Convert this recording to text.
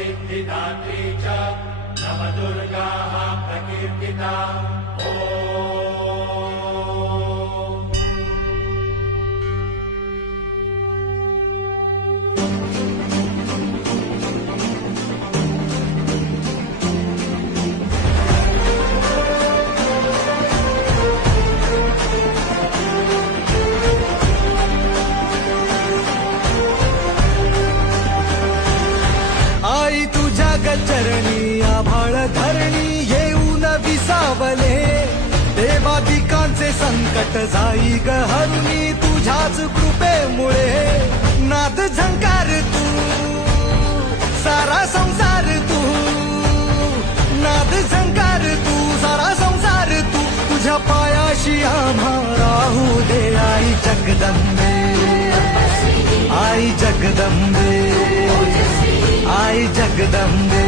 सिद्धिदात्री च नवदुर्गाः प्रकीर्तिता आई तुझ्या गचरणी आभाळ धरणी येऊन विसावले देवादिकांचे संकट जाई ग हरुणी तुझ्याच कृपेमुळे नाद झंकार तू सारा संसार तू नाद झंकार तू सारा संसार तू तुझ्या पायाशी आम्हा राहू दे आई जगदंबे आई जगदंबे आई जगदंबे